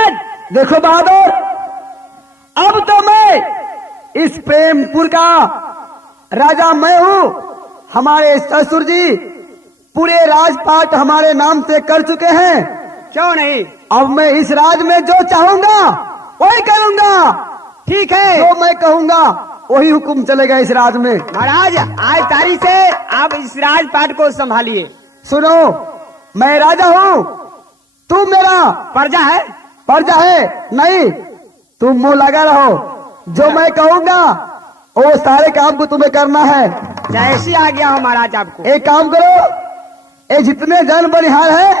महाराज देखो बहादुर, अब तो मैं इस प्रेमपुर का राजा मैं हूँ। हमारे ससुर जी पूरे राजपाट हमारे नाम से कर चुके हैं। क्यों नहीं? अब मैं इस राज में जो चाहूंगा वही करूंगा। ठीक है, जो मैं कहूंगा वही हुक्म चलेगा इस राज में। महाराज आज तारीख से आप इस राजपाट को संभालिए। सुनो, मैं राजा हूँ, तू मेरा प्रजा है। प्रजा है नहीं, तुम मुंह लगा रहो। जो मैं कहूंगा वो सारे काम को तुम्हें करना है। जैसी आ गया हो महाराज आपको। एक काम करो, ये जितने जन बनिहार है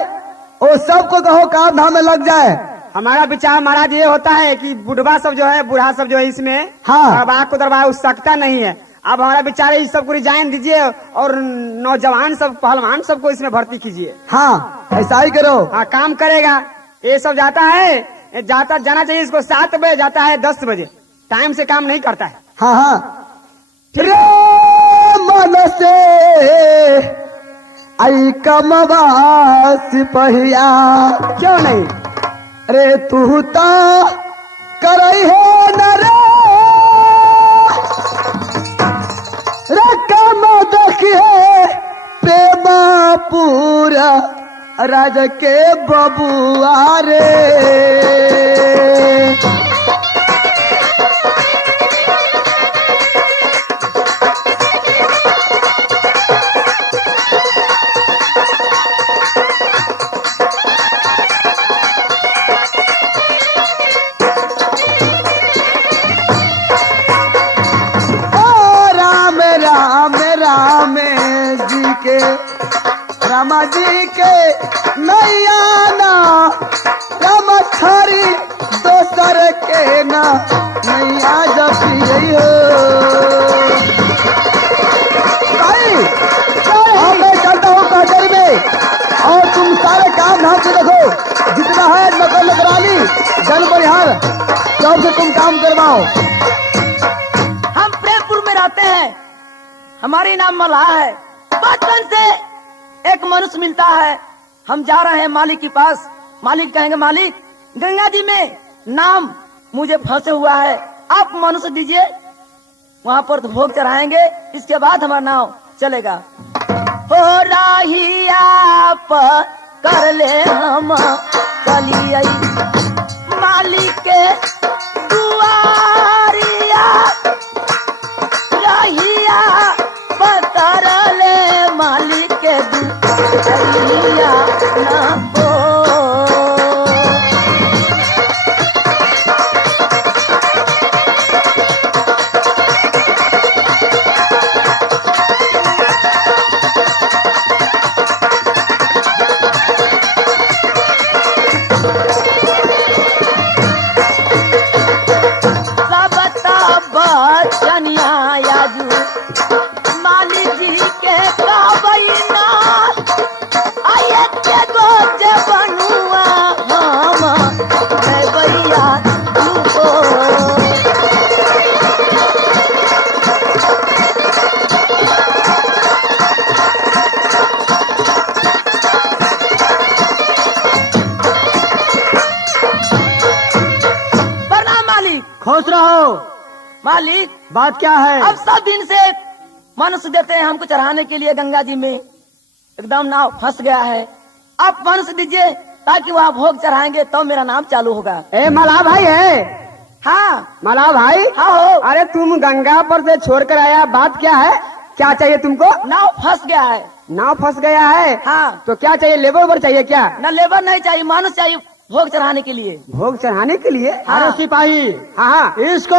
वो सबको कहो काम धाम में लग जाए। हमारा विचार महाराज ये होता है कि बुढ़वा सब जो है, बूढ़ा सब जो है इसमें हाँ। अब को दरबार उस सकता नहीं है। अब हमारा विचार है इस सबको रिजाइन दीजिए और नौजवान सब पहलवान सबको इसमें भर्ती कीजिए। हाँ ऐसा ही करो। हाँ काम करेगा। ये सब जाता है, जाना चाहिए इसको 7 बजे, जाता है 10 बजे। टाइम से काम नहीं करता है। हाँ हाँ रे मन से आई कमवास पहिया। क्यों नहीं? रे तू ता करई हो न रे कम देखिए प्रेमा पूरा राज के बबुआ रे। रामा जी के नैया ना राम थारी दोसर के ना नैया जपिए हो। भाई मैं चलता हूँ कचहरी में और तुम सारे काम धाम से देखो, जितना है नकल नकरानी जन बनिहार सबसे तुम काम करवाओ। हम प्रेमपुर में रहते हैं, हमारी नाम मल्हार है। बचपन से एक मनुष्य मिलता है, हम जा रहे हैं मालिक के पास। मालिक कहेंगे मालिक गंगा जी में नाम मुझे फंसे हुआ है, आप मनुष्य दीजिए, वहाँ पर भोग चढ़ाएंगे, इसके बाद हमारा नाम चलेगा। हो राहिया पर कर ले हम चलिए मालिक के दुआरिया, राहिया पतर ले मालिक के दुआरिया ना हो। खुश रहो। मालिक बात क्या है? अब 7 दिन से मनुष्य देते हैं हमको चढ़ाने के लिए गंगा जी में, एकदम नाव फंस गया है। आप मनुष्य दीजिए ताकि वहाँ भोग चढ़ाएंगे तो मेरा नाम चालू होगा। ए मल्हार भाई है? हाँ मल्हार भाई। हाँ हो। अरे तुम गंगा पर से छोड़कर आया, बात क्या है? क्या चाहिए तुमको? नाव फंस गया है। नाव फंस गया है? हाँ। तो क्या चाहिए, लेबर उबर चाहिए क्या? न लेबर नहीं चाहिए, मानुष चाहिए भोग चढ़ाने के लिए। भोग चढ़ाने के लिए? हाँ। अरे सिपाही, हाँ इसको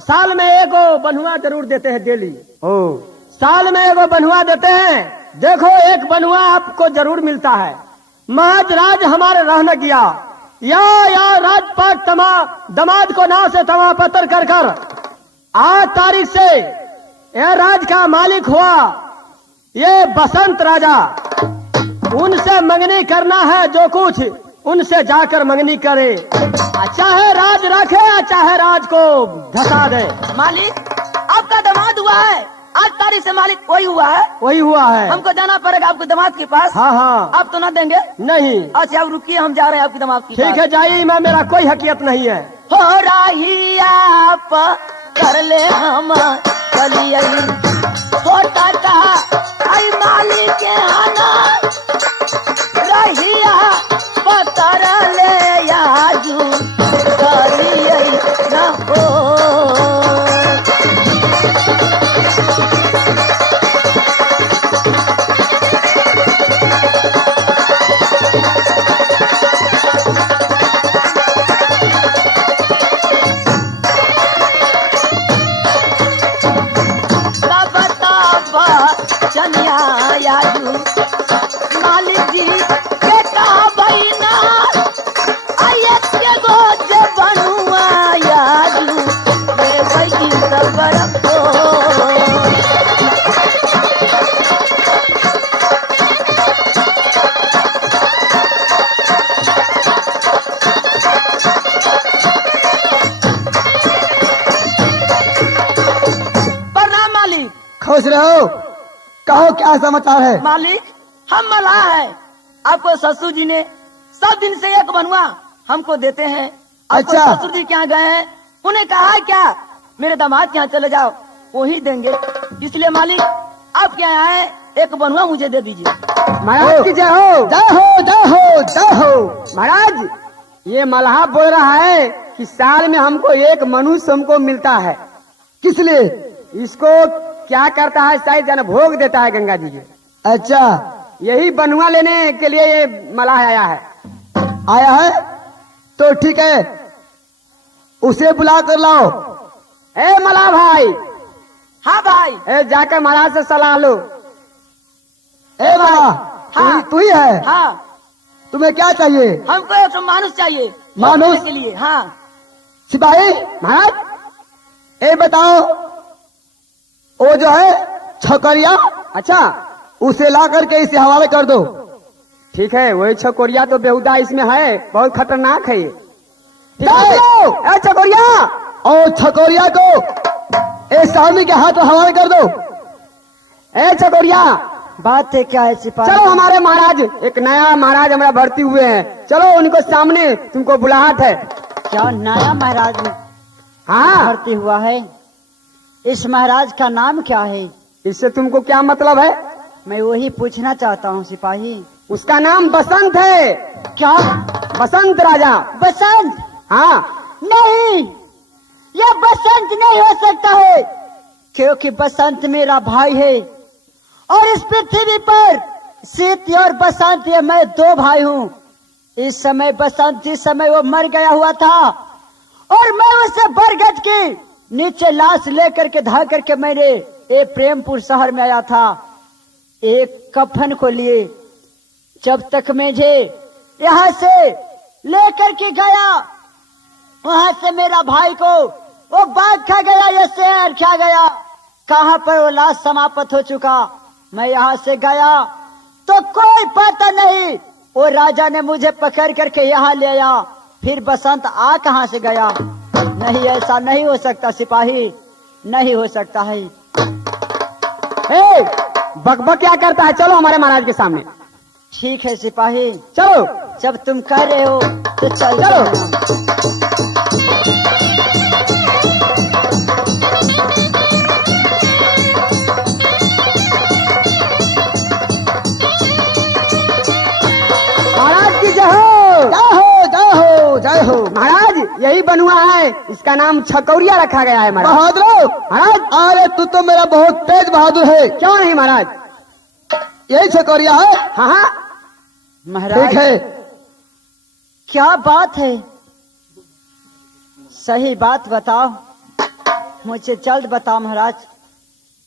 साल में एगो बनुआ जरूर देते हैं डेली। ओ साल में एगो बनुआ देते हैं। देखो एक बनुआ आपको जरूर मिलता है। महज राज हमारे रहने किया या राजपाट दमाद को नाव से तमा पत्थर कर कर 8 तारीख से यह राज का मालिक हुआ ये बसंत राजा। उनसे मंगनी करना है, जो कुछ उनसे जाकर मंगनी करे, चाहे राज रखे चाहे राज को धसा दे। मालिक आपका दामाद हुआ है, आज तारीख से मालिक वही हुआ है। वही हुआ है। हमको जाना पड़ेगा आपके दामाद के पास। हाँ हाँ। आप तो ना देंगे? नहीं। अच्छा आप रुकिए, हम जा रहे हैं आपके दामाद के ठीक है, जाइए, मैं मेरा कोई हकीकत नहीं है। हो रही आप कर ले हम चलिए छोटा का आई मालिक के आना रहिया पतर ले आजू करिए न हो। चनिया याजू मालिक जी बेटा बहिना आये के गोज बनुआ याजू ये बैठी सबर को। प्रणाम मालिक। खुश रहो, कहो क्या समाचार है? मालिक हम मलाह है, आपको ससुर जी ने सब दिन से एक बनुआ हमको देते हैं। आपको अच्छा। ससुर जी के यहाँ गए हैं, उन्हें कहा है क्या मेरे दामाद के यहाँ चले जाओ, वही देंगे। इसलिए मालिक आप क्या आए, एक बनुआ मुझे दे दीजिए। महाराज की जय हो। जय हो, जय हो, जय हो। महाराज ये मल्हा बोल रहा है कि साल में हमको एक मनुष्य हमको मिलता है। किस लिए? इसको क्या करता है, शायद जन भोग देता है गंगा जी के। अच्छा, यही बनुआ लेने के लिए ये मल्लाह आया है। आया है तो ठीक है, उसे बुला कर लाओ। ए मल्लाह भाई, हाँ भाई। ए जाकर महाराज से सलाह लो। ए माला, हाँ। तू ही है? हाँ तुम्हें क्या चाहिए? हमको एक मानुष चाहिए मानुष? भोग देने के लिए। हाँ सिपाही महाराज ए बताओ, वो जो है छकरिया, अच्छा उसे ला करके इसे हवाले कर दो। ठीक है, वही छकोरिया तो बेहुदा इसमें है, बहुत खतरनाक है ये। ठीक जाओ, है। जाओ। ए छकोरिया, और छकोरिया को ए स्वामी के हाथ में हवाले कर दो। ए छकोरिया, बात है क्या है सिपाही? चलो हमारे महाराज, एक नया महाराज हमारा भर्ती हुए हैं, चलो उनको सामने, तुमको बुलाहट है। क्या नया महाराज हाँ, भर्ती हुआ है? इस महाराज का नाम क्या है? इससे तुमको क्या मतलब है? मैं वही पूछना चाहता हूँ सिपाही। उसका नाम बसंत है। क्या? बसंत राजा। बसंत? हाँ, नहीं, यह बसंत नहीं हो सकता है, क्योंकि बसंत मेरा भाई है और इस पृथ्वी पर शीत और बसंत ये मैं दो भाई हूँ। इस समय बसंत जिस समय वो मर गया हुआ था और मैं उसे बरगद के नीचे लाश लेकर के धा करके मैंने ये प्रेमपुर शहर में आया था एक कफन को लिए। जब तक मुझे यहाँ से लेकर के गया, वहां से मेरा भाई को वो बाघ खा गया, ये शेर खा गया, कहाँ पर वो लाश समाप्त हो चुका। मैं यहाँ से गया तो कोई पता नहीं, वो राजा ने मुझे पकड़ करके यहाँ ले आया, फिर बसंत आ कहाँ से गया? नहीं, ऐसा नहीं हो सकता सिपाही, नहीं हो सकता है। ए बकबक क्या करता है, चलो हमारे महाराज के सामने। ठीक है सिपाही, चलो जब तुम कह रहे हो तो चल चलो। महाराज की जय हो। जय हो, जय हो, जय हो। महाराज यही बनुआ है, इसका नाम छकौरिया रखा गया है महाराज। बहादुर, महाराज अरे तू तो मेरा बहुत तेज बहादुर है। क्यों नहीं महाराज? यही छकोरिया है? हाँ हाँ, महाराज। ठीक है, क्या बात है, सही बात बताओ, मुझे जल्द बताओ महाराज।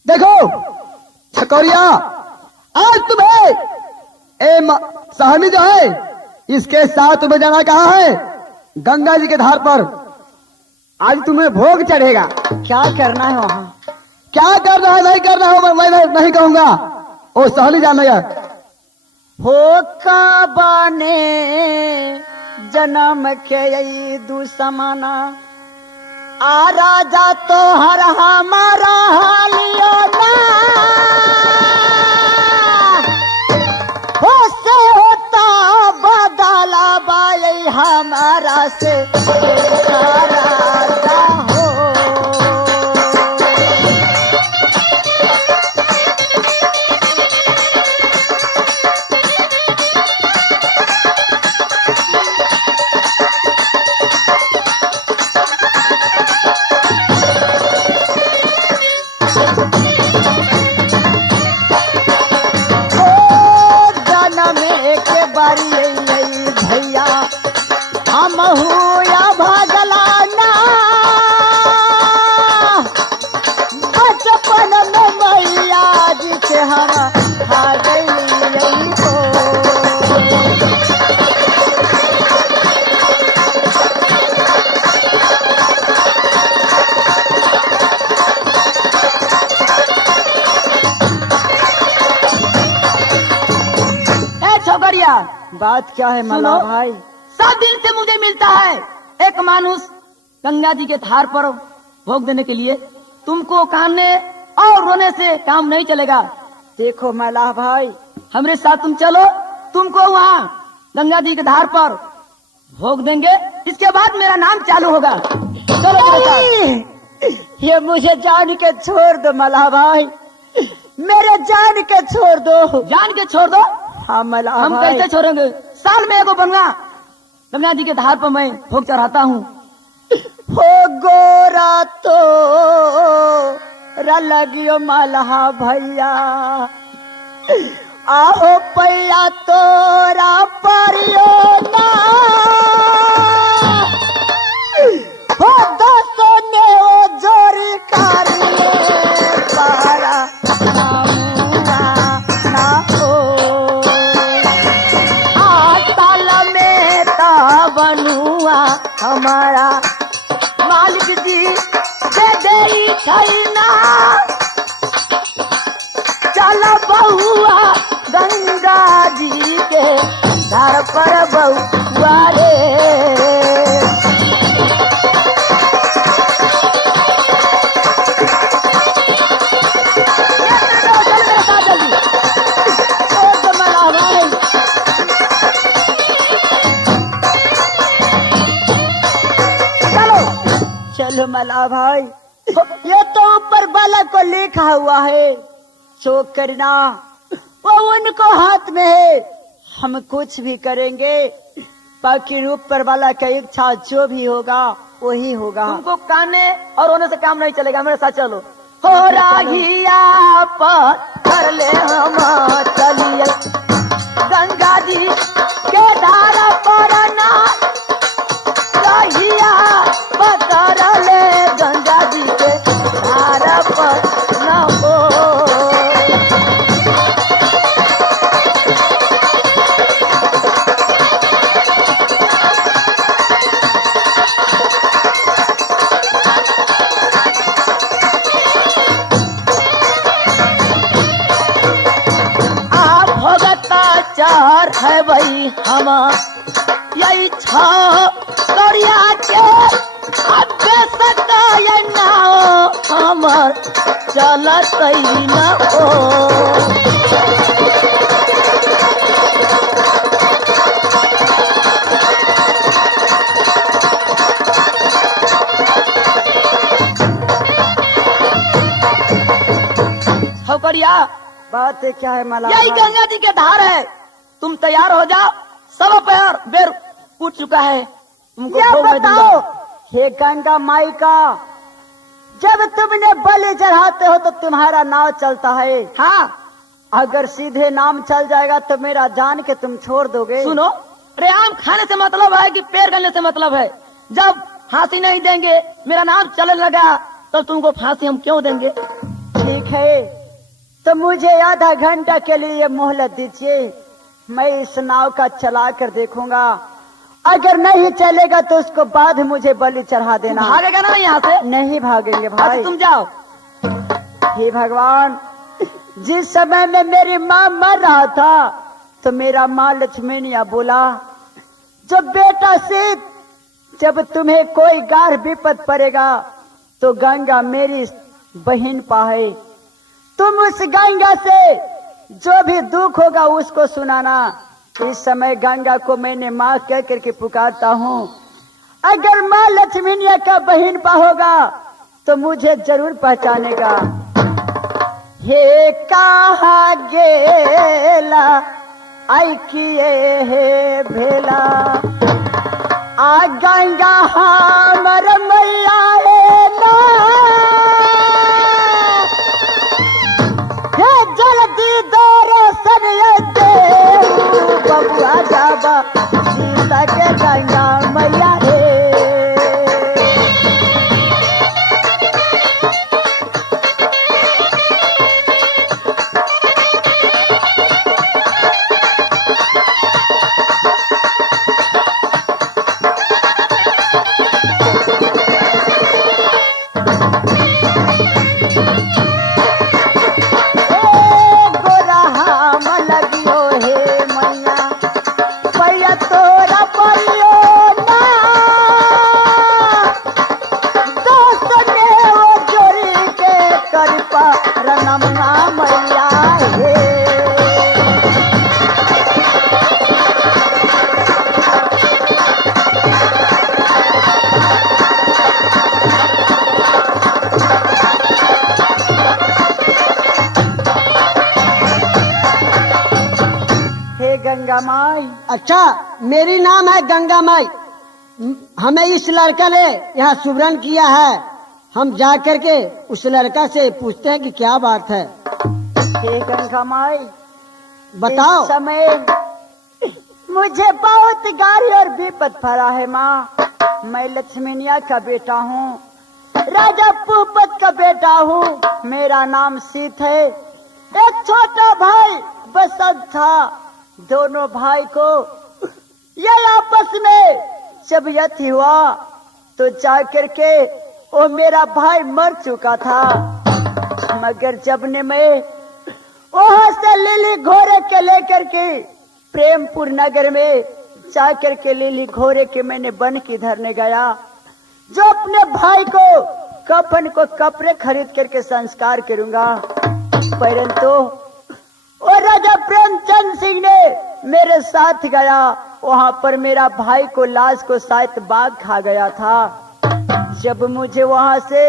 देखो छकोरिया, आज तुम्हें सहमी जो है इसके साथ तुम्हें जाना कहाँ है? गंगा जी के धार पर। आज तुम्हें भोग चढ़ेगा। क्या करना है वहाँ? क्या करना है नहीं करना है मैं नहीं कहूंगा, वो सहली जाना है। हो का बाने जन्म के यही दू समाना, आ राजा तो हर हमारा हालियो ना होसे होता बदला बाई हमारा से राजा हो। भैया हम या भागला ना बचपन में मैया जी के हम भागली हो। छोकरिया बात क्या है मला सुनो। भाई? 7 दिन से मुझे मिलता है एक मानुष गंगा जी के धार पर भोग देने के लिए। तुमको कानने और रोने से काम नहीं चलेगा। देखो मला भाई, हमरे साथ तुम चलो, तुमको वहाँ गंगा जी के धार पर भोग देंगे। इसके बाद मेरा नाम चालू होगा। चलो मेरे साथ। ये मुझे जान के छोड़ दो मला भाई, मेरे जान के छोड़ दो। जान के छोड़ दो। हाँ मला हम भाई। कैसे छोड़ेंगे? साल में एगो बनगा गंगा जी के धार पर मैं भोग चढ़ाता हूँ। हो गोरा तो रलगियो मलहा भैया आहो पैया तोरा परियो ना हो दसो ने ओ जोरी कारिए पारा नामुआ ना हो। ताल में ता बनुआ हमारा मालिक जी दे दे छलना। चल बहुआ गंगा जी के धार पर बहुआ रे। चलो मला भाई, ये तो ऊपर बालक को लिखा हुआ है, शोक करना वो उनको हाथ में है। हम कुछ भी करेंगे, बाकी ऊपर वाला का इच्छा जो भी होगा वही होगा। तुमको काने और रोने से काम नहीं चलेगा। मेरे साथ चलो। हो राहिया पर कर ले हम चलिए गंगा जी के धार पर ना राहिया पकड़ ले गंगा जी के धार पर ना हो। चार है भाई हम यही छरिया के अबे सताय ना हमर चलत न हो। छोकरिया बात क्या है मला यही भाई? गंगा जी के धार है। तुम तैयार हो जाओ। सब पैर बेर उठ चुका है। तुमको ये भोग मैं दूंगा। बताओ हे गंगा माई का, जब तुमने बलि चढ़ाते हो तो तुम्हारा नाव चलता है। हाँ अगर सीधे नाम चल जाएगा तो मेरा जान के तुम छोड़ दोगे। सुनो, रेआम खाने से मतलब है कि पैर गलने से मतलब है। जब फांसी नहीं देंगे, मेरा नाम चलने लगा, तो तुमको फांसी हम क्यों देंगे? ठीक है, तो मुझे आधा घंटा के लिए मोहलत दीजिए। मैं इस नाव का चला कर देखूंगा, अगर नहीं चलेगा तो उसको बाद मुझे बलि चढ़ा देना। भागेगा ना यहाँ से? नहीं भागेंगे अच्छा भाई। तुम जाओ। हे भगवान, जिस समय में मेरी माँ मर रहा था तो मेरा माँ लक्ष्मणिया बोला, जो बेटा से जब तुम्हें कोई गाढ़ विपद पड़ेगा तो गंगा मेरी बहन पाए। तुम उस गंगा से जो भी दुख होगा उसको सुनाना। इस समय गंगा को मैंने माँ कह करके पुकारता हूँ। अगर माँ लक्ष्मीनिया का बहन पा होगा तो मुझे जरूर पहचानेगा। हे कहा गेला आई किए हे भेला आ गंगा हमर मैया ना हे जल्दी दर्शन दे बबुआ जाबा सीता के गंगा मैया रे। गंगा माई। अच्छा, मेरी नाम है गंगा माई। हमें इस लड़का ने यहाँ सुवर्ण किया है। हम जा करके उस लड़का से पूछते हैं कि क्या बात है। हे गंगा माई बताओ। इस समय मुझे बहुत गाड़ी और विपद पड़ा है माँ। मैं लक्ष्मीनिया का बेटा हूँ, राजा भूपत का बेटा हूँ। मेरा नाम सीत है। एक छोटा भाई बसंत था। दोनों भाई को ये आपस में जब यति हुआ तो जाकर के वो मेरा भाई मर चुका था। मगर जब ने मैं वहां से लिली घोड़े के लेकर के प्रेमपुर नगर में जाकर के लिली घोड़े के मैंने बन की धरने गया, जो अपने भाई को कफन को कपड़े खरीद करके संस्कार करूंगा। परंतु और राजा प्रेमचंद सिंह ने मेरे साथ गया। वहां पर मेरा भाई को लाश को शायद बाघ खा गया था। जब मुझे वहां से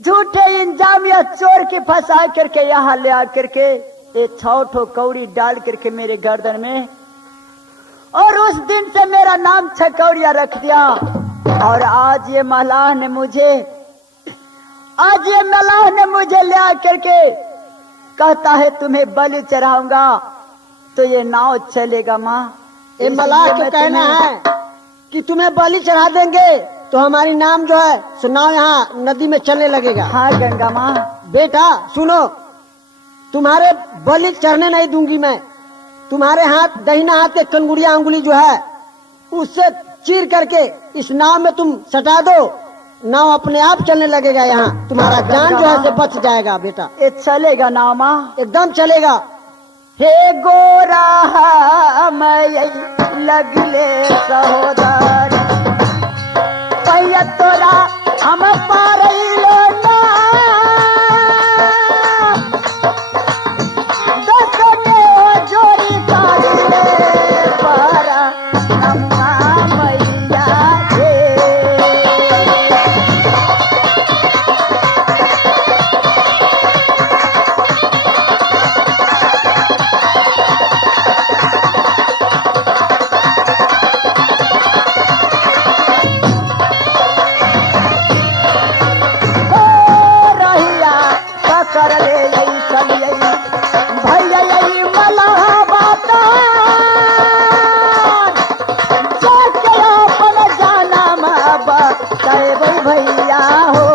झूठे इंजामिया चोर के फंसा करके यहाँ ले आकर के एक छो कौड़ी डाल करके मेरे गर्दन में, और उस दिन से मेरा नाम छकौड़िया रख दिया। और आज ये मलाह ने मुझे ले आकर के कहता है तुम्हें बलि चढ़ाऊंगा तो ये नाव चलेगा माँ। ये मलाह को कहना है कि तुम्हें बलि चढ़ा देंगे तो हमारी नाम जो है सो नाव यहाँ नदी में चलने लगेगा। हाँ गंगा माँ। बेटा सुनो, तुम्हारे बलि चढ़ने नहीं दूंगी मैं। तुम्हारे हाथ दहिना हाथ के कंगुड़िया अंगुली जो है उससे चीर करके इस नाव में तुम सटा दो। नाव अपने आप चलने लगेगा। यहाँ तुम्हारा जान जो है से बच जाएगा बेटा। ये चलेगा नाव माँ? एकदम चलेगा। हे गोरा मैं लगले सहोदर पैया तोरा हम पारैलो ना दसने जोड़ी काले पारा नम्मा मैया रे। कर ले चलिए भैया यही मलाह बाता जाके अपन जाना माबा चाहे भाई भैया हो।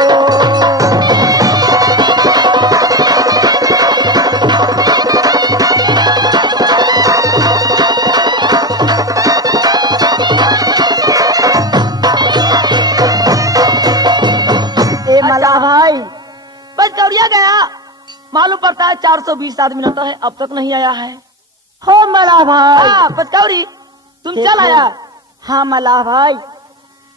ए मलाह भाई बस कौड़िया गया, मालूम पड़ता है 420 आदमी होता है, अब तक नहीं आया है। हो मलाह भाई। हाँ बस कौड़ी तुम चल आया। हाँ मलाह भाई,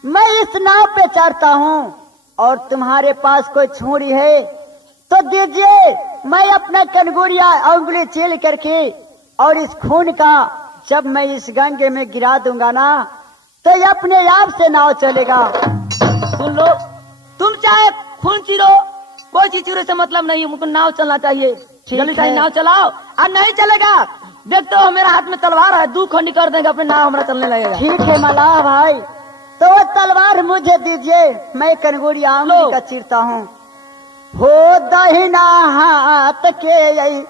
मैं इस नाव पे चढ़ता हूँ और तुम्हारे पास कोई छुरी है तो दीजिए, मैं अपना कनगुरिया उंगली चील करके और इस खून का जब मैं इस गंगे में गिरा दूंगा ना तो ये अपने आप से नाव चलेगा। सुन लो, तुम चाहे खून चीरो, कोई चीज चीरो से मतलब नहीं, मुझको नाव चलना चाहिए। जल्दी से है। नाव चलाओ। और नहीं चलेगा, देखते हो मेरा हाथ में तलवार है, 2 खंडी कर देंगे, अपने नाव हमारा चलने लगेगा। ठीक है मल्लाह भाई, तो वो तलवार मुझे दीजिए, मैं कनगुरिया उंगली का चीरता हूँ। हो दहिना हाथ के यही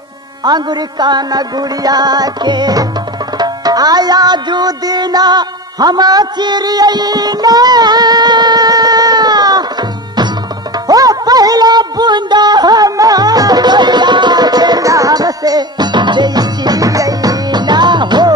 अंगुरी का नगुड़िया के आया जू दीना हम चिरियई ना हो पहला बूंदा हमारा के नाम से दे चिरियई ना हो।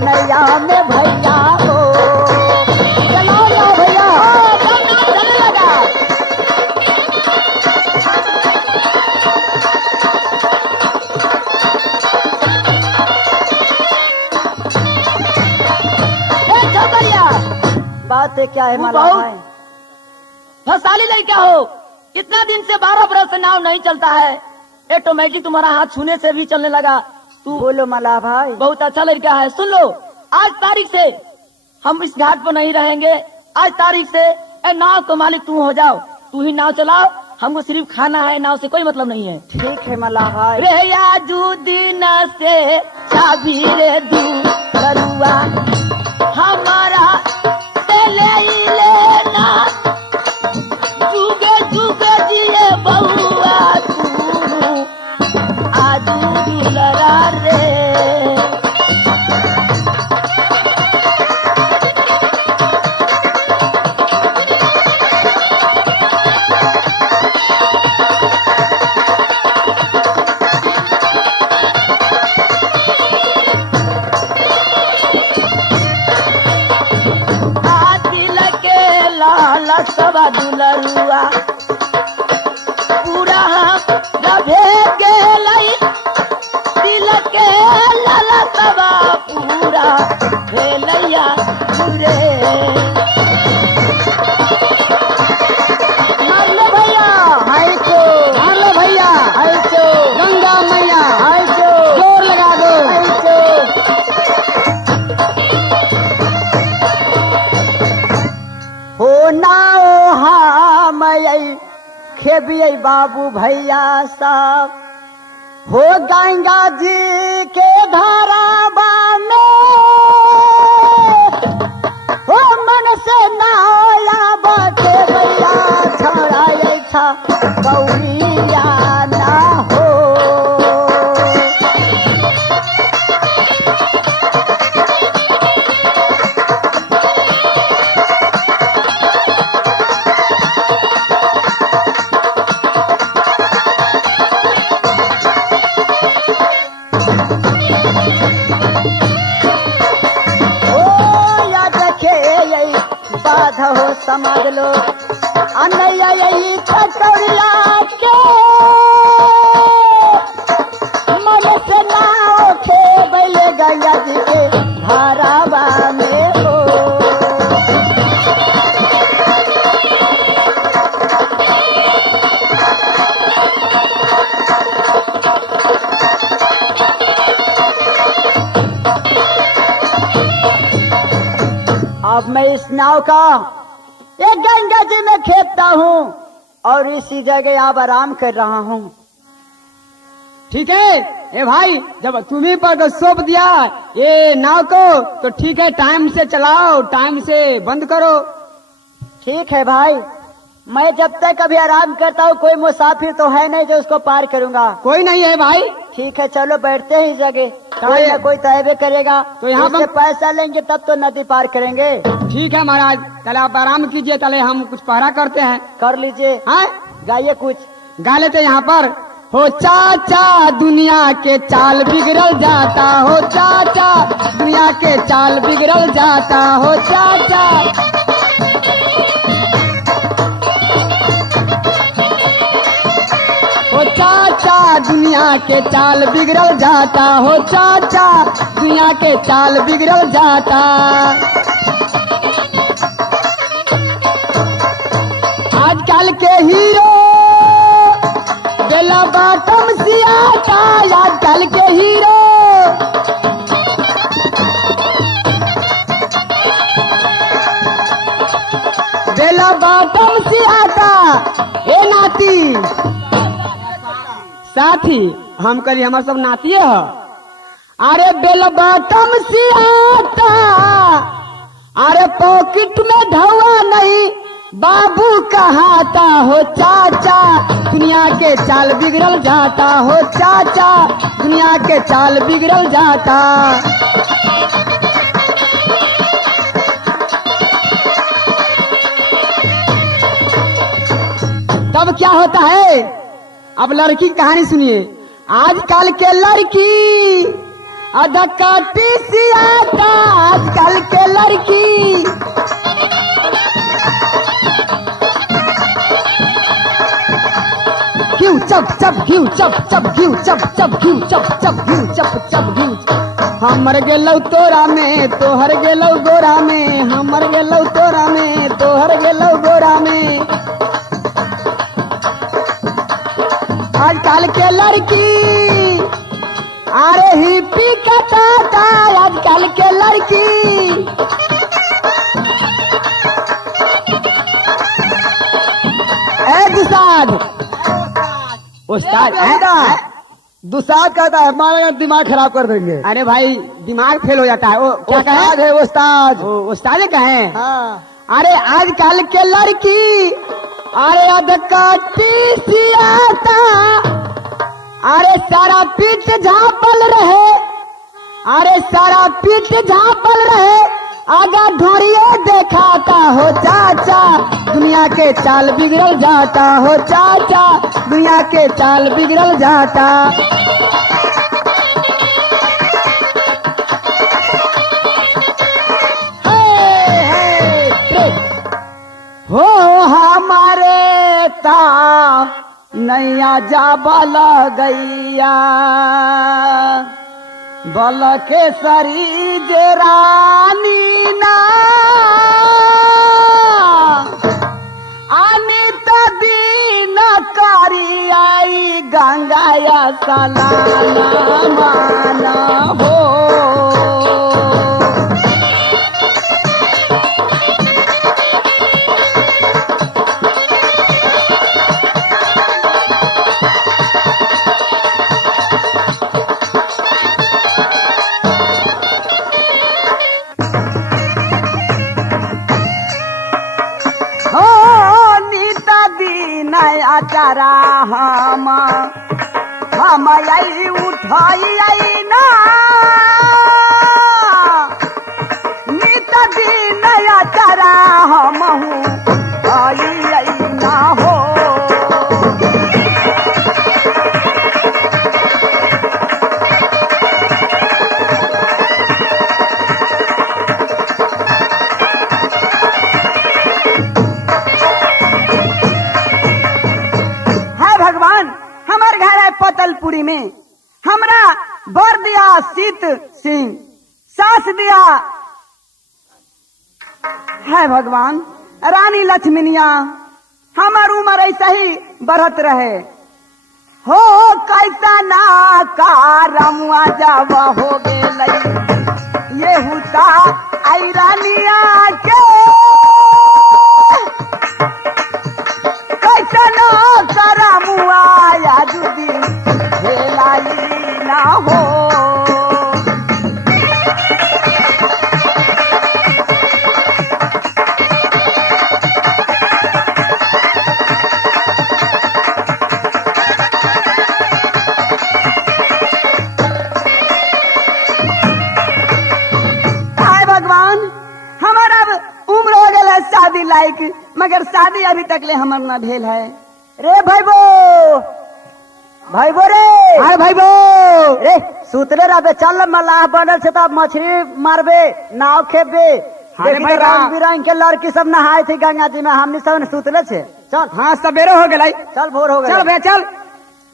नैया में भैया हो चलो ना भैया, चलने लगा। बात है क्या है माला भाई? फसाली लड़का हो, इतना दिन से 12 बरस से नाव नहीं चलता है, ऑटोमेटिक तुम्हारा हाथ छूने से भी चलने लगा। तू बोलो मल्लाह भाई। बहुत अच्छा लड़का है। सुन लो, आज तारीख से हम इस घाट पर नहीं रहेंगे। आज तारीख से नाव का मालिक तू हो जाओ, तू ही नाव चलाओ, हमको सिर्फ खाना है, नाव से कोई मतलब नहीं है। ठीक है मल्लाह भाई। रे याजू दिन से चाबी रे दू करुआ हमारा से ले लेना, जुगे जुगे जिए बहुआ तू आजू दुलरा रे। सवा दुलरुआ पूरा रभे गेलई दिल के लाला सवा पूरा भेलैया रे। मार लो भैया, हाय तो मार लो भैया, हाय तो गंगा मैया, हाय तो जोर लगा दो, हाय तो। हो ना खेबिये बाबू भैया साहब, हो गंगा जी के धाराबा में हो मन से नाया बाटे भैया छोड़ा था गौरिया ना हो। हो समझ लो अनैया यही ठकरिया के मन से ना उठे बैले गैया जी के धारावा में हो। अब मैं इस नाव का एक गंगा जी में खेपता हूँ और इसी जगह अब आराम कर रहा हूँ। ठीक है ए भाई, जब तुम्ही पर सौंप दिया ये नाव को तो ठीक है, टाइम से चलाओ, टाइम से बंद करो। ठीक है भाई, मैं जब तक अभी आराम करता हूँ कोई मुसाफिर तो है नहीं जो उसको पार करूंगा। कोई नहीं है भाई। ठीक है चलो बैठते हैं इस जगह, तो कोई ये- ना कोई तयबे करेगा। तो यहाँ उससे पर- पैसा लेंगे तब तो नदी पार करेंगे। ठीक है महाराज, चले आप आराम कीजिए, चले हम कुछ पहरा करते हैं। कर लीजिए, हाँ गाइए कुछ। गा लेते यहाँ पर। हो चाचा दुनिया के चाल बिगड़ल जाता, हो चाचा दुनिया के चाल बिगड़ल जाता, हो चाचा। हो चाचा दुनिया के चाल बिगड़ल जाता, हो चाचा दुनिया के चाल बिगड़ल जाता। आजकल के हीरो बेला बाटम सियाता, आजकल के हीरो बेला बाटम सियाता। ए नाती साथी, हम करी हमार सब नातिए ह। अरे बेल बाटम सियाता, अरे पॉकेट में ढवा नहीं बाबू कहाता, हो चाचा दुनिया के चाल बिगड़ल जाता, हो चाचा दुनिया के चाल बिगड़ल जाता। तब क्या होता है, अब लड़की की कहानी सुनिए। आजकल के लड़की अधकाटी सी आता, आजकल के लड़की घिउ चप चप घिउ चप चप घिउ चप चप घिउ चप चप घिउ चप चप घिउ। हमर गेलौ तोरा में तोहर गेलौ गोरा में, हमर गेलौ तोरा में तोहर गेलौ गोरा में। आजकल के लड़की अरे हिप्पी कटाता, आजकल के लड़की ए दुसाद उस्ताद दुसाद कहता है हमारा दिमाग खराब कर देंगे। अरे भाई दिमाग फेल हो जाता है। वो क्या उस्ताद कहे, है उस्ताद। उस्ताद कहे। हाँ अरे आजकल के लड़की अरे अधकाटी सी आता, अरे सारा पीठ झापल रहे, अरे सारा पीठ झापल रहे, आगा ढोरिए देखाता, हो चाचा दुनिया के चाल बिगड़ल जाता, हो चाचा दुनिया के चाल बिगड़ल जाता। हो हमारे ता नैया जा बल गैया, बल के सरी जे रानी ना, अनित दीन करी आई गंगाया सलाना माना हो। चारा हम आई उठाई आई ना, नित दिन चारा हम आई ना हो। पतलपुरी में हमरा बर दिया सीत सिंह, सास दिया है भगवान रानी लक्ष्मीनिया। हमार उम्र ऐसा ही बढ़त रहे हो, कैसा ना कारमुआ जब हो गेलै ये हुता आई रानिया के, कैसा ना कारमुआ या जुदी ना हो। भगवान, हमारा अब उम्र हो गया है शादी लायक, मगर शादी अभी तक ले हमार ना भेल है। रे भाईबो रे अरे भाईबो रे सुतले रहबे, चल मलाह बनल से तब मछली मारबे, नाव खेबे। अरे देखी भाई तो रंग बिरंग के लड़की सब नहाए थे गंगा जी में, हमने सब सुतले छे। चल हाँ सवेरे हो गए, चल भोर हो चल गया। भैया चल।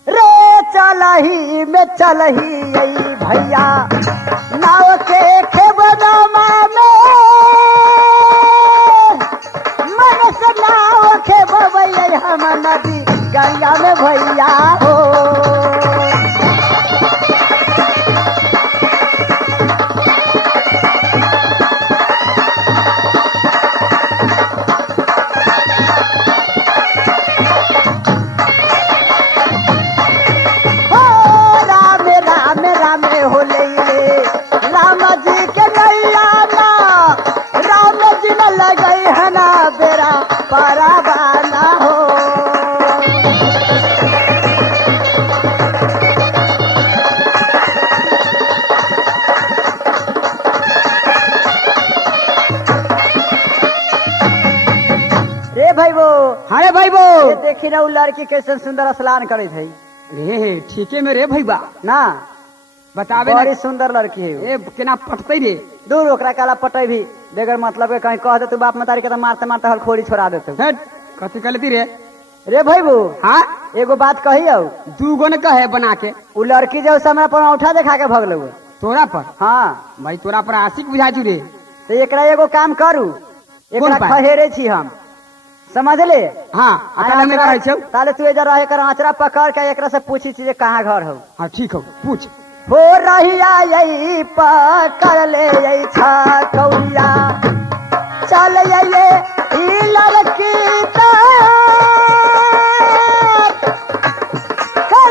रे चलही में चलही यही भैया नाव के खेबदामा में, मन से नाव खेबवै हम नदी गंगा में भैया हो। राम जी के नैया ना, राम जी न लगई है ना बेरा पारावाना हो। रे भाईबो, अरे भाईबो ये देखी ना उ लड़की कैसे सुंदर स्नान करे थे रे, ठीके में रे भैया, ना, बतावे ना बड़ी सुंदर लड़की है। ए केना पटतै रे। दूर ओकरा काला पटै भी बेगर मतलब के कहीं कह दे तू बाप मतारी के तो मारते मारते हलखोरी छोड़ा देते। हट, कथी कहलती रे। रे भाईबू हाँ एगो बात कही हो, दूगो ने कहे बना के उ लड़की जो समय पर औठा देखा के भगल हुए। तोरा पर। हाँ भाई तोरा पर आशिक बुझा छु रे। तो एकरा एगो काम करू, एकरा बात? खहेरे छी हम, समझ ले। हाँ अकेला में रहे छौ। ताले तू इधर रहे कर आचरा पकड़ के एकरा से पूछी छी जे कहाँ घर हो। हाँ ठीक हो, पूछ। हो रहिया यही पकड़ ले यही छकौया, चल ये ई लड़की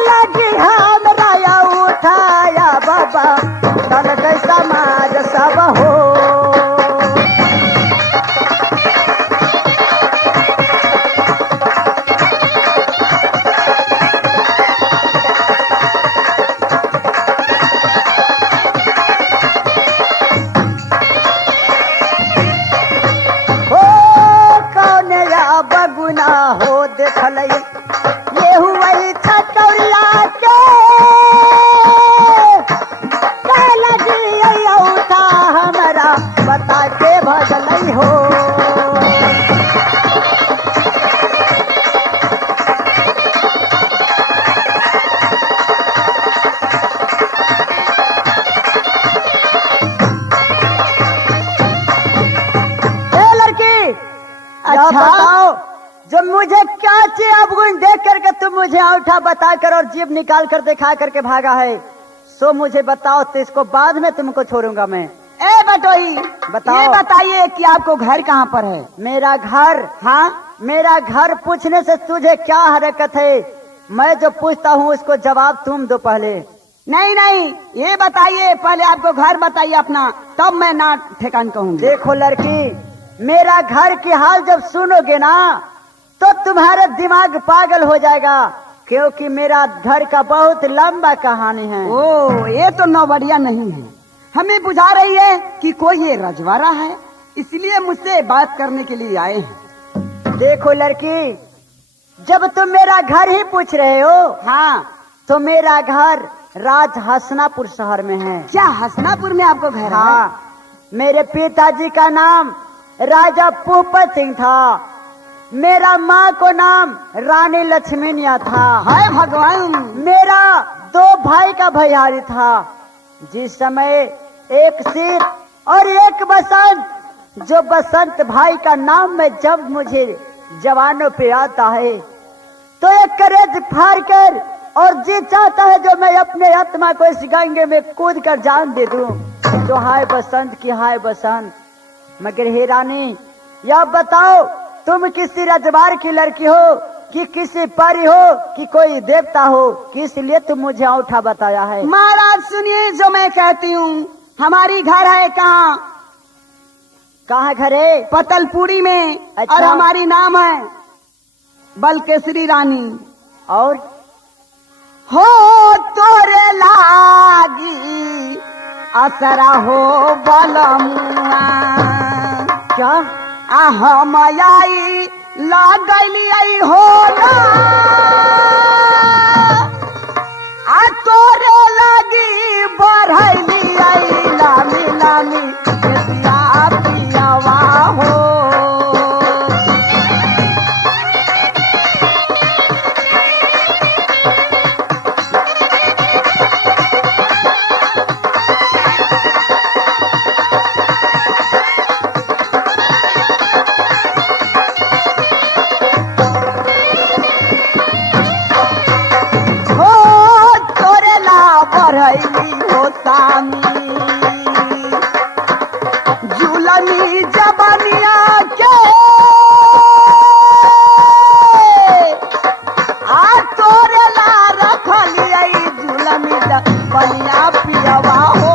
लगी हमरा उठाया बाबा तन के समाज सब हो। बगुना हो देखल ये हुई छटौला के, लगी उठा हमरा बता के भगल हो। लड़की अच्छा बताओ, जो मुझे क्या चाहिए अवगुण देख करके तुम मुझे औठा बता कर और जीभ निकाल कर दिखा करके भागा है, सो मुझे बताओ, तो इसको बाद में तुमको छोड़ूंगा मैं। ए बटोई, बताओ। ये बताइए कि आपको घर कहाँ पर है। मेरा घर, हाँ मेरा घर पूछने से तुझे क्या हरकत है, मैं जो पूछता हूँ उसको जवाब तुम दो पहले। नहीं नहीं, ये बताइए पहले, आपको घर बताइए अपना, तब मैं ना ठेकान कहूँगी। देखो लड़की, मेरा घर की हाल जब सुनोगे ना तो तुम्हारा दिमाग पागल हो जाएगा, क्योंकि मेरा घर का बहुत लंबा कहानी है। ओ ये तो नौबड़िया नहीं है, हमें बुझा रही है कि कोई ये रजवाड़ा है, इसलिए मुझसे बात करने के लिए आए हैं। देखो लड़की, जब तुम मेरा घर ही पूछ रहे हो, हाँ तो मेरा घर राज हसनापुर शहर में है। क्या हसनापुर में आपको घर है? हाँ, मेरे पिताजी का नाम राजा भूपत सिंह था, मेरा माँ को नाम रानी लक्ष्मीनिया था। हाय भगवान, मेरा 2 भाई का भैयारी था। जिस समय एक सिर और एक बसंत, जो बसंत भाई का नाम में जब मुझे जवानों पे आता है तो एक करेज फाड़ कर और जी चाहता है जो मैं अपने आत्मा को इस गंगे में कूद कर जान दे दूं। तो हाय बसंत की हाय बसंत। मगर हे रानी, यह बताओ, तुम किसी रजवाड़ की लड़की हो कि किसी परी हो कि कोई देवता हो, किस लिए तुम मुझे औठा बताया है? महाराज सुनिए जो मैं कहती हूँ, हमारी घर है कहाँ? कहाँ घर है? पतलपुरी में। अच्छा। और हमारी नाम है बलकेसरी रानी। और हो तोरे लागी असरा हो बलमुआ क्या? हम आई लागली आई हो ना आ तोरे लगी बढ़ैली आई लामी लामी बेटिया पियावा हो हो तोरे ला बढ़ैली हो सामी जुलमी जबनिया के आ तोरे ला रखली आई जुलमी जबनिया पियवा हो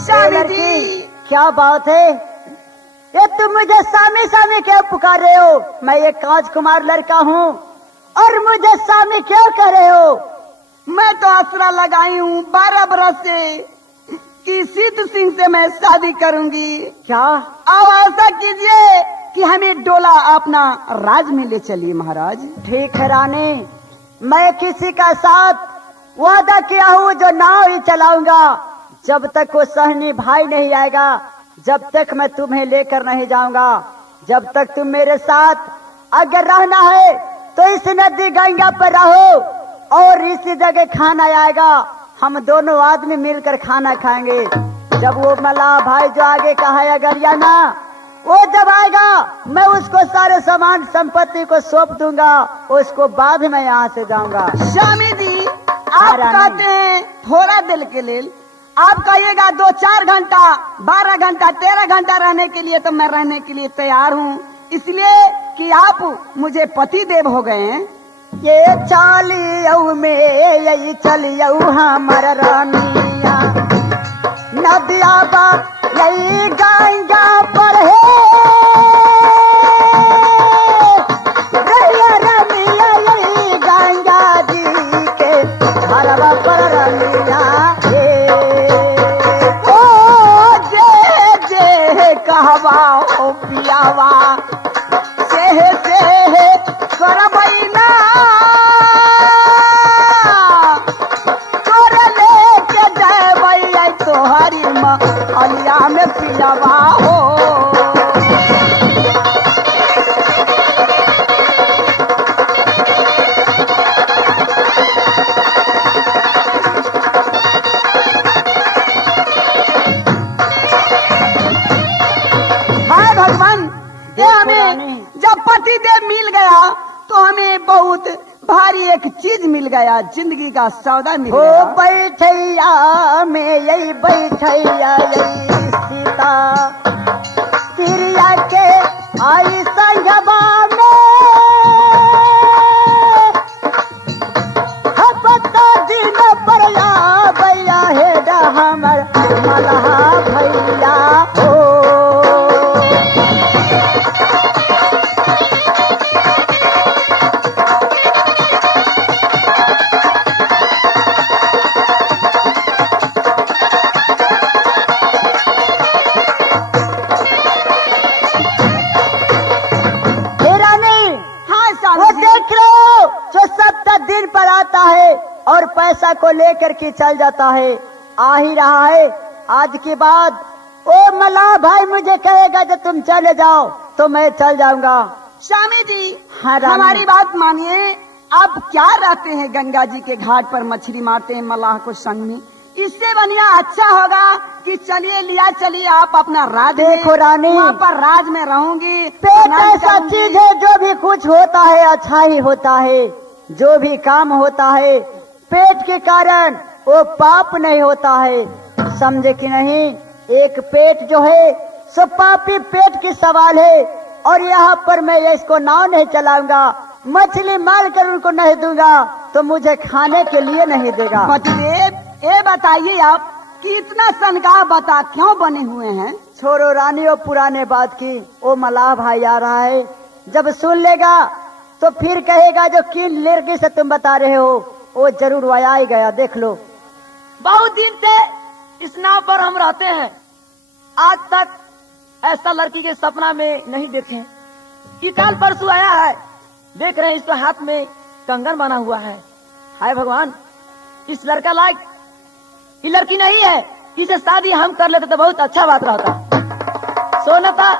स्वामी जी, क्या बात है? ये तुम मुझे स्वामी स्वामी क्यों पुकार रहे हो? मैं एक राजकुमार लड़का हूँ और मुझे स्वामी क्यों कर रहे हो? मैं तो आसरा लगाई हूँ 12 बरस से कि सिद्ध सिंह से मैं शादी करूंगी। क्या? अब ऐसा कीजिए कि हमें डोला अपना राज में ले चलिए महाराज। ठीक है रानी, मैं किसी का साथ वादा किया हूँ जो नाव ही चलाऊंगा। जब तक वो सहनी भाई नहीं आएगा, जब तक मैं तुम्हें लेकर नहीं जाऊंगा। जब तक तुम मेरे साथ अगर रहना है तो इस नदी गंगा पर रहो और इसी जगह खाना आएगा। हम दोनों आदमी मिलकर खाना खाएंगे। जब वो मल्लाह भाई जो आगे का है अगरियाना, वो जब आएगा मैं उसको सारे सामान संपत्ति को सौंप दूंगा। उसको बाद में यहाँ से जाऊंगा। स्वामी जी, आप रानी। कहते हैं थोड़ा दिल के लिए, आप कहिएगा 2-4 घंटा 12 घंटा 13 घंटा रहने के लिए, तो मैं रहने के लिए तैयार हूँ। इसलिए कि आप मुझे पति देव हो गए हैं। ये चालियऊ में यही चलियऊ हमर रानिया नदिया बा यही गंगा पर है रैया रमिया यही गंगा जी के हरवा पर रमिया है। ओ जे जे कहवा ओ पियावा से करबैना कर लेके जयबै तोहरी अलिया में पियावा हो। हाय भगवान, ये हमें जब पति देव मिल गया तो हमें बहुत भारी एक चीज मिल गया, जिंदगी का सौदा मिल हो गया। बैठैया में यही बैठैया यही सीता तिरिया के आई संगवा में हपता दिन पर भैया हे हमर मलहा भैया हो। और पैसा को लेकर के चल जाता है। आ ही रहा है आज के बाद। ओ मल्लाह भाई मुझे कहेगा जब तुम चले जाओ तो मैं चल जाऊंगा। स्वामी जी, हाँ, रानी। हमारी बात मानिए। आप क्या रहते हैं गंगा जी के घाट पर मछली मारते हैं मल्लाह को संग में, इससे बढ़िया अच्छा होगा कि चलिए लिया चलिए आप अपना राज देखो रानी, वहाँ पर राज में रहूंगी। पेट ऐसा चीज है जो भी कुछ होता है अच्छा ही होता है। जो भी काम होता है पेट के कारण वो पाप नहीं होता है, समझे कि नहीं। एक पेट जो है सो पापी पेट की सवाल है। और यहाँ पर मैं इसको नाव नहीं चलाऊंगा, मछली मार कर उनको नहीं दूंगा तो मुझे खाने के लिए नहीं देगा। पतिदेव, ये बताइए आप कि इतना सनका बता क्यों बने हुए हैं? छोड़ो रानी वो पुराने बात की, वो मलाह भाई आ रहा है, जब सुन लेगा तो फिर कहेगा जो किन लड़की से तुम बता रहे हो वो जरूर आया ही गया, देख लो। बहुत दिन से इस नाव पर हम रहते हैं, आज तक ऐसा लड़की के सपना में नहीं देखे। कि कल परसों आया है, देख रहे हैं इसके हाथ में कंगन बना हुआ है। हाय भगवान, इस लड़का लायक ये लड़की नहीं है, इसे शादी हम कर लेते तो बहुत अच्छा बात रहता। सोनता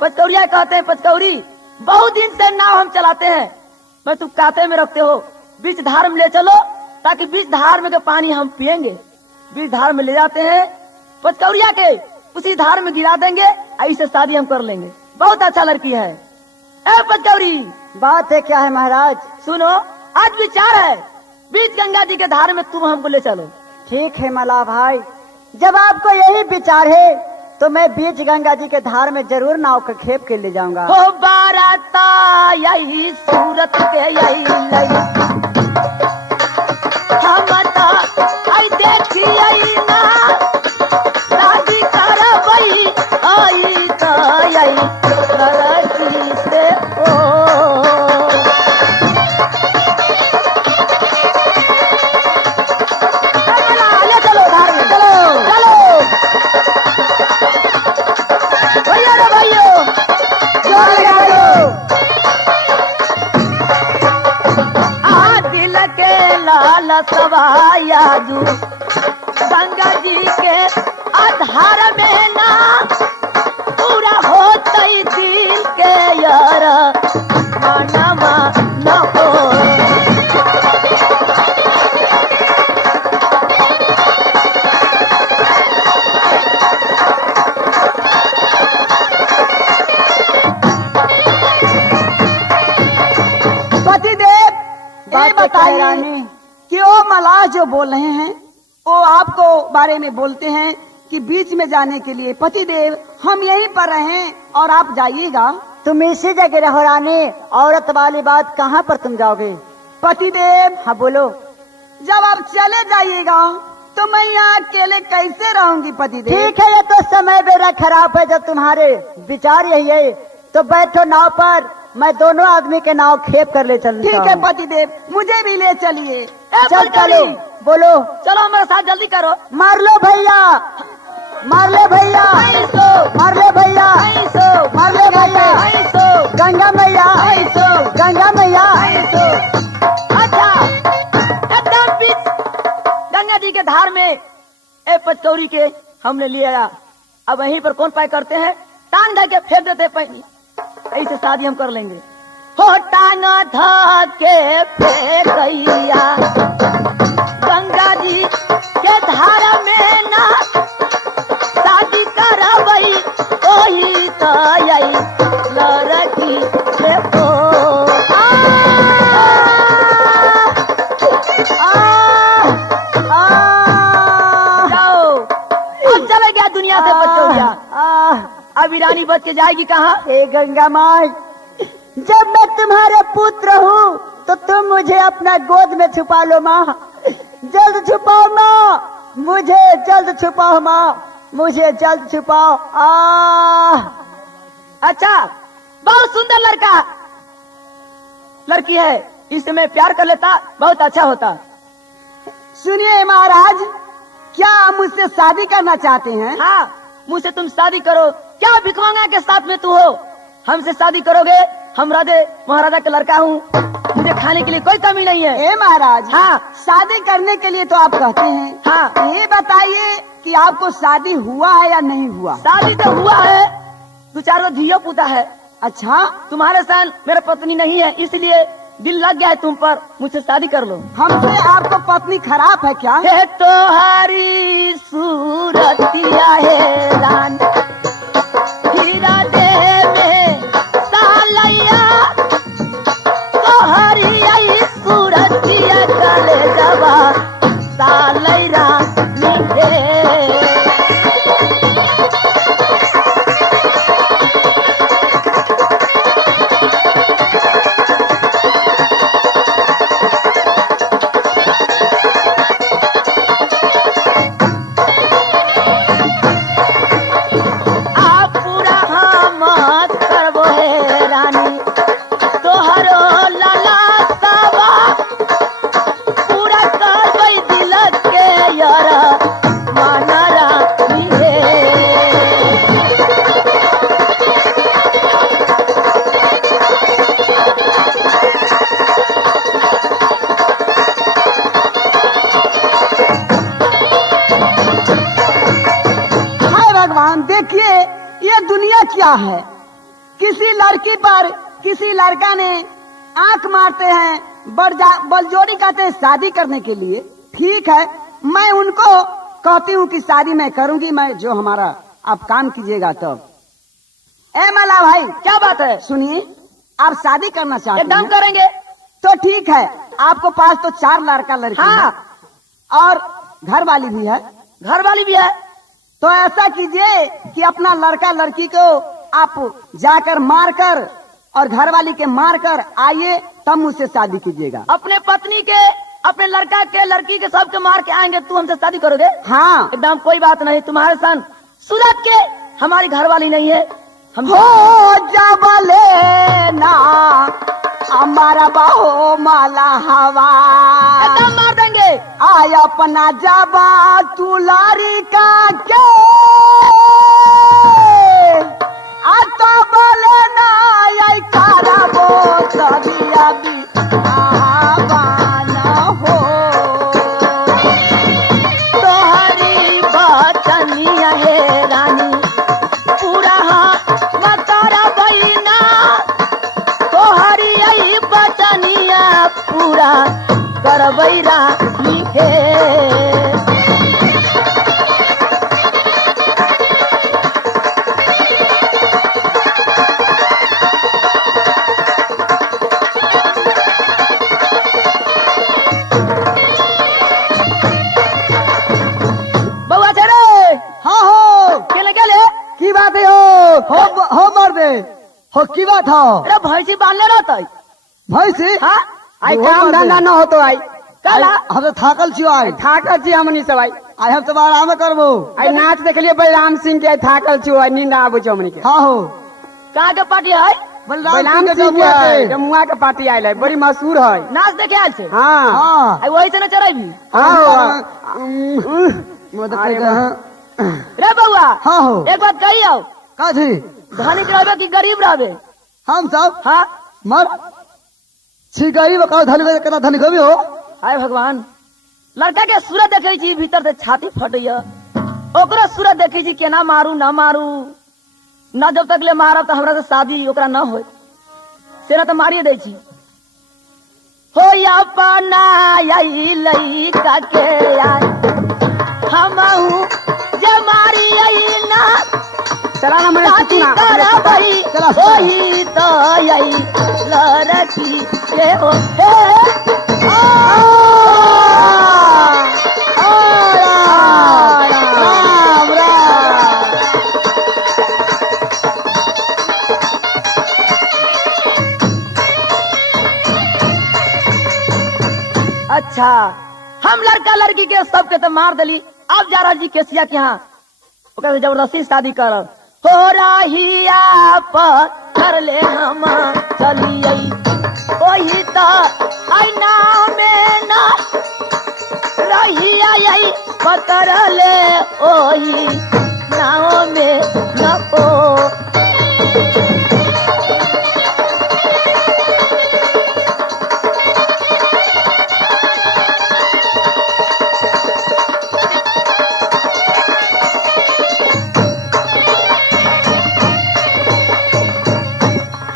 पचकौड़िया कहते हैं, पचकौड़ी बहुत दिन से नाव हम चलाते हैं, मैं तुम काते में रखते हो, बीच धार में ले चलो ताकि बीच धार में के पानी हम पिएंगे। बीच धार में ले जाते हैं पचकौड़िया के, उसी धार में गिरा देंगे, ऐसे शादी हम कर लेंगे। बहुत अच्छा लड़की है। ए पचकौड़ी, बात है क्या है महाराज? सुनो, आज विचार है बीच गंगा जी के धार में तुम हमको ले चलो। ठीक है मलाह भाई, जब आपको यही विचार है तो मैं बीच गंगा जी के धार में जरूर नाव के खेप के ले जाऊंगा। हो बाराता यही सूरत के यही लई, हम आई देखी आई ना शादी करबई, आई तो यही लड़की से ले चलो धार में, चलो चलो भैया रे भाइयों, जोर लगाओ। दिल के लाल सवाया जू गंगा जी के आधार में ना पूरा होता ही दिल के यार मनवा न हो। पतिदेव ये बताइए कि वो मलाह जो बोल रहे हैं वो आपको बारे में बोलते हैं कि बीच में जाने के लिए। पतिदेव हम यहीं पर रहें और आप जाइएगा। तुम इसी जगह रहो रानी, औरत वाली बात कहाँ पर तुम जाओगे? पतिदेव हाँ बोलो। जब आप चले जाइएगा तो मैं यहाँ अकेले कैसे रहूंगी पतिदेव? ठीक है, ये तो समय मेरा खराब है, जब तुम्हारे विचार यही है तो बैठो नाव पर, मैं दोनों आदमी के नाव खेप कर ले चलूंगा। ठीक है पतिदेव, मुझे भी ले चलिए। चल चलो, बोलो। चलो हमारे साथ जल्दी करो। मार लो भैया, मार ले भैया, मार ले भैया, मार ले भैया, गंगा मैया, गंगा मैया। अच्छा, एकदम बीच गंगा जी के धार में ए पचकौड़ी के हमने ले आया। अब वहीं पर कौन पाए करते हैं, टांग ढा के फेंक देते पानी, ऐसे शादी हम कर लेंगे। हो टांग धा के फेंकैया गंगा जी के धारा में ना शादी करबई, ओही तो यही लड़की से हो। जाओ, अब चले गया दुनिया से पचकौड़िया। अब ईरानी बच के जाएगी कहाँ? हे गंगा माई, जब मैं तुम्हारे पुत्र हूँ तो तुम मुझे अपना गोद में छुपा लो माँ, जल्द छुपाओ माँ, मुझे जल्द छुपाओ माँ, मुझे जल्द छुपाओ। अच्छा, बहुत सुंदर लड़का लड़की है, इसमें प्यार कर लेता बहुत अच्छा होता। सुनिए महाराज, क्या आप मुझसे शादी करना चाहते हैं? हाँ, मुझसे तुम शादी करो। क्या भिखमंगा के साथ में तू हो, हमसे शादी करोगे? हम राधे महाराजा का लड़का हूँ, मुझे खाने के लिए कोई कमी नहीं है। ए महाराज, हाँ, शादी करने के लिए तो आप कहते हैं। हाँ, ये बताइए कि आपको शादी हुआ है या नहीं हुआ? शादी तो हुआ है, 2-4 धियो पुता है। अच्छा, तुम्हारे साथ मेरा पत्नी नहीं है, इसलिए दिल लग गया है तुम पर, मुझसे शादी कर लो। हमसे आपको पत्नी खराब है क्या? हे तोहारी सूरतिया है रान, हीरा दे में सालैया, तोहारी आई सूरतिया कले जवा सालै रानी रे। है। किसी लड़की पर किसी लड़का ने आंख मारते हैं, बलजोरी कहते हैं शादी करने के लिए। ठीक है, मैं उनको कहती हूँ कि शादी मैं करूंगी, मैं जो हमारा आप काम कीजिएगा तब। ए मला भाई, क्या बात है? सुनिए, आप शादी करना चाहते एकदम हैं करेंगे। तो ठीक है, आपको पास तो 4 लड़का लड़की हाँ। है और घर वाली भी है। घर वाली भी है। तो ऐसा कीजिए कि अपना लड़का लड़की को आप जाकर मारकर और घर वाली के मारकर आइए, तब मुझसे शादी कीजिएगा। अपने पत्नी के, अपने लड़का के, लड़की के सबके मार के आएंगे, तू हमसे शादी करोगे? हाँ, एकदम कोई बात नहीं। तुम्हारे सन सूरत के हमारी घर वाली नहीं है। हम हो जबले ना हमारा बाहो माला हवा, एकदम मार देंगे। आय अपना जबा तू लारी का के आता बोले ना आई करबो तबिया भी आवाना हो। तोहरी बचनिया है रानी पूरा मतारा बहिना, तोहरी आई बचनिया पूरा करबै रानी है। बउआ छेड़े हाँ हो, केले गेले। की बात है हो मर दे हो, की बात हो अरे भैंसी बांधले रहते। भैंसी? हाँ, आई वो काम मर धंधा दे। न हो तो आई कला हम तो थाकल छियो आए, थाकल छी हमनी सब आई। आज हम तो आराम करबो। आई नाच देखलिए बलराम सिंह के, थाकल छी आई, नींद आबे छ हमनी के। हाँ हो, कहाँ के पार्टी है? बलराम के सिंह जमुआ के के। जमुआ के पार्टी आयल है, बड़ी मशहूर है। नाच देखे आयल से। हाँ हाँ आई वही से न चढ़ेबी। हाँ मदद अरे कर हाँ। रे बउआ, हाँ हो, एक बात कही आओ, का थी धनिक रहबे कि गरीब रहबे? हम सब हाँ, मर छिगाई बकाओ धनी कना धनी कभी हो। हाय भगवान, लड़का के सूरत देखे छी, भीतर से छाती फटैया। ओकरो सूरत देखे छी, केना मारू ना मारू, ना जब तक ले मारब तो हमरा से शादी ओकरा ना होय, सेना तो मारिए दै छी। हो या अपना यही लइका के आई हमहू जे मारी यही ना चला ना मैं शादी करबई चला। वही तो यही लड़की के हो। राम राम। अच्छा, हम लड़का लड़की के सबके तो मार दिली, अब जा रहा जी केसिया के यहाँ, ओकरा से जबरदस्ती शादी करब। हो रहिया पर कर ले हम चलिए, वही तो आईना में ना रहिया यही पकड़ ले, ओही नाव में न ओ।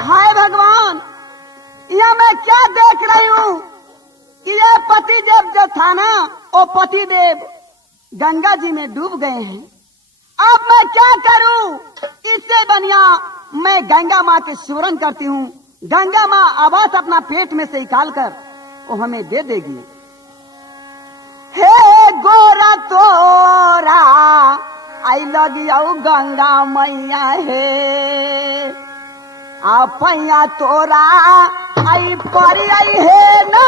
हाय भगवान, यह मैं क्या देख रही हूँ कि ये पति देव जो था ना, वो पति देव गंगा जी में डूब गए हैं। अब मैं क्या करूं? इससे बढ़िया मैं गंगा माँ के सुरन करती हूँ। गंगा माँ आवाज अपना पेट में से निकाल कर वो हमें दे देगी। हे गोरा तोरा आई लव यू गंगा मैया हे, आपैया तोरा आई परी आई है ना,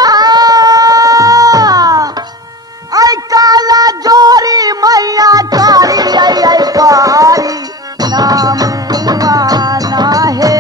आई काला जोरी मैया कारी आई आई कारी नाम ना है।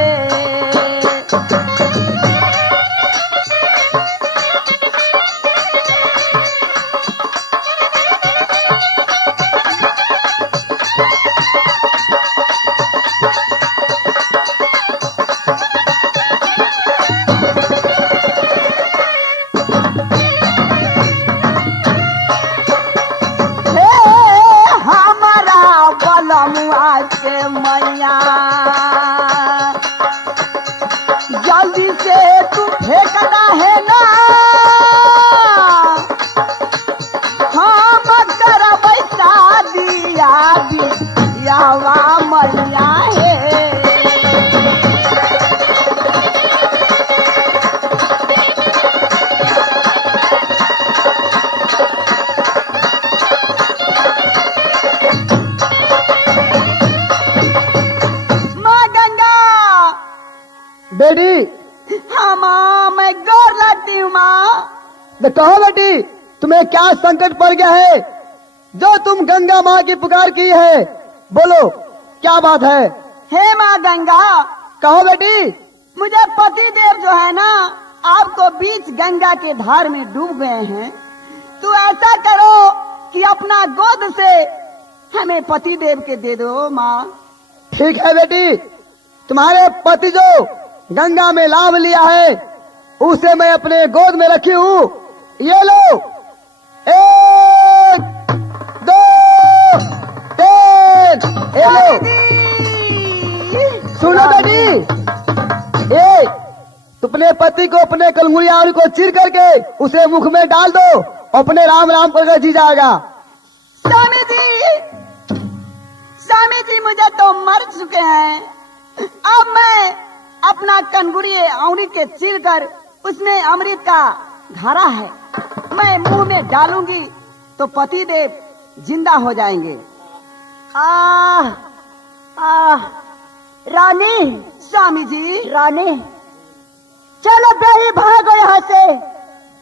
है ना हम करबै शादिया बियावा मैया है माँ गंगा बेटी हाँ माँ मैं गौर लगती हूँ माँ मैं कहो बेटी, तुम्हें क्या संकट पड़ गया है जो तुम गंगा माँ की पुकार की है? बोलो क्या बात है? हे माँ गंगा कहो बेटी। मुझे पति देव जो है ना आपको बीच गंगा के धार में डूब गए हैं, तो ऐसा करो कि अपना गोद से हमें पति देव के दे दो माँ। ठीक है बेटी, तुम्हारे पति जो गंगा में लाभ लिया है उसे मैं अपने गोद में रखी हूँ। ये लो, 1 2 3, ये लो। सुनो बेटी, ये अपने पति को अपने कलमुड़िया को चीर करके उसे मुख में डाल दो, अपने राम राम करके जी जाएगा। स्वामी जी मुझे तो मर चुके हैं, अब मैं अपना कनगुरी औंरी के चीर कर उसमें अमृत का धारा है, मैं मुंह में डालूंगी तो पति देव जिंदा हो जाएंगे। रानी, स्वामी जी रानी, चलो बेही भागो यहाँ से,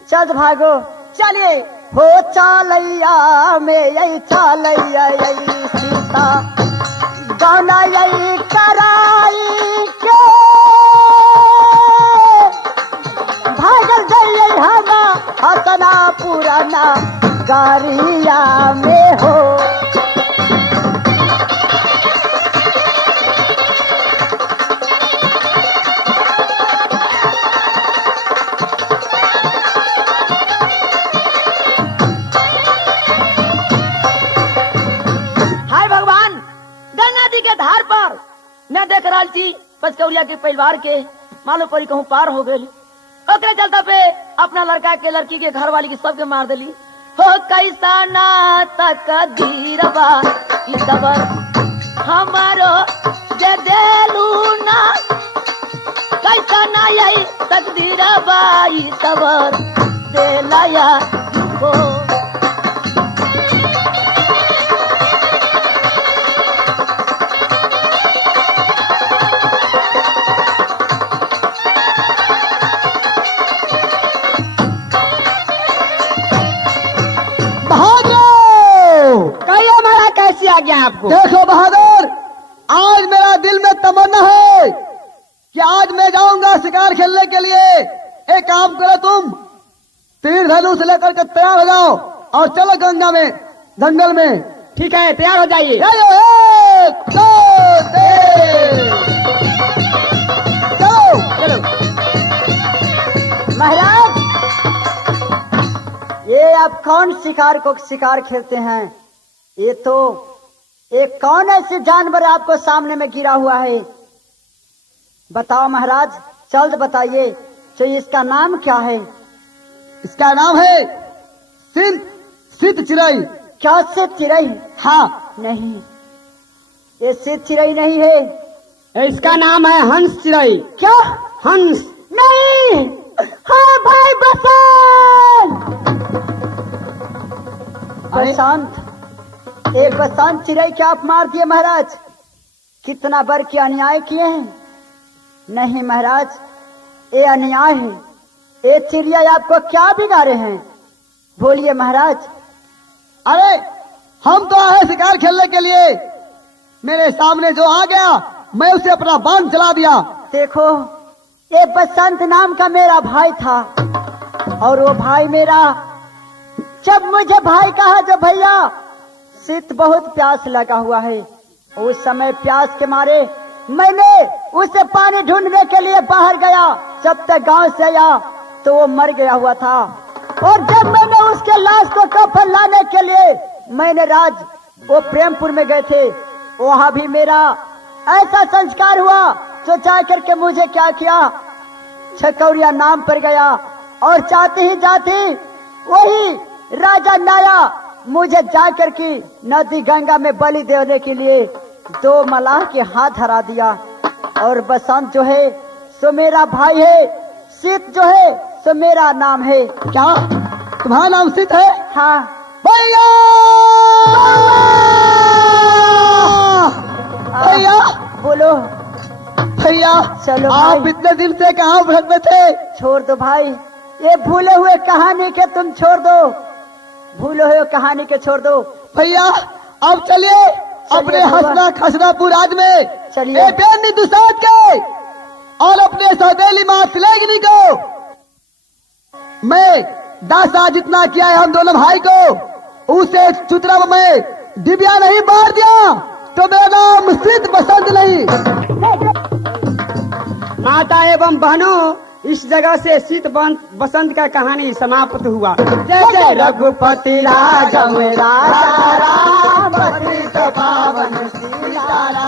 चल भागो, चलिए। हो चालैया में यही चालैया यही सीता गाना यही कराई के भागल गई हम हसना पुराना गारिया में हो। न देख रहा थी पचकौलिया के परिवार के मालूम पड़ी कहूँ पार हो गई, ओकरे चलता पे अपना लड़का के लड़की के घर वाली के सबके मार दिली। हो कैसा ना तक धीरबा सबर हमारो दे देलू ना, कैसा ना यही तकदीरबा सबर दे लाया को। आ गया आपको। देखो बहादुर, आज मेरा दिल में तमन्ना है कि आज मैं जाऊंगा शिकार खेलने के लिए। एक काम करो, तुम तीर धनुष लेकर के तैयार हो जाओ और चलो गंगा में, जंगल में। ठीक है, तैयार हो जाइए। 1 2 3 चलो चलो। महाराज, ये आप कौन शिकार को शिकार खेलते हैं? ये तो एक कौन ऐसे जानवर आपको सामने में गिरा हुआ है? बताओ महाराज, जल्द बताइए। तो इसका नाम क्या है? इसका नाम है सित चिरई। क्या सित चिरई? हाँ। नहीं, ये सित चिरई नहीं है, इसका नाम है हंस चिरई। क्या? हंस नहीं। हाँ भाई बसंत। बसंत, एक बसंत चिड़ै क्या आप मार दिए महाराज? कितना बर के अन्याय किए हैं। नहीं महाराज, ये अन्याय है। ये चिड़िया आपको क्या बिगाड़े हैं? बोलिए महाराज। अरे हम तो आए शिकार खेलने के लिए, मेरे सामने जो आ गया मैं उसे अपना बाण चला दिया। देखो, ये बसंत नाम का मेरा भाई था, और वो भाई मेरा जब मुझे भाई कहा, जब भैया शीत बहुत प्यास लगा हुआ है, उस समय प्यास के मारे मैंने उसे पानी ढूंढने के लिए बाहर गया। जब तक गांव से आया तो वो मर गया हुआ था, और जब मैंने उसके लाश को कफन लाने के लिए मैंने वो प्रेमपुर में गए थे, वहां भी मेरा ऐसा संस्कार हुआ, तो जा करके मुझे क्या किया, छकौरिया नाम पर गया और जाते ही जाते वही राजा नाया मुझे जाकर के नदी गंगा में बलि देने के लिए 2 मलाह के हाथ हरा दिया। और बसंत जो है सो मेरा भाई है, सीत जो है सो मेरा नाम है। क्या तुम्हारा नाम सीत है? हाँ भैया भैया बोलो। भैया चलो आप भाई। इतने दिन से कहाँ भटकते थे? छोड़ दो भाई, ये भूले हुए कहानी के तुम छोड़ दो, भूले हुए कहानी के छोड़ दो। भैया अब चलिए अपने भगवान। हंसना खसनापुर राज में चलिए। ए बेनी दुसाद के और अपने सौतेली माँ तिलेगनी को मैं दासा जितना किया है हम दोनों भाई को, उसे चुतरा में डिबिया नहीं मार दिया तो मेरा नाम सीत बसंत नहीं। माता एवं बहनों, इस जगह से सीत बसंत का कहानी समाप्त हुआ। जय जय रघुपति राजा मेरा राम, पतित पावन सीताराम।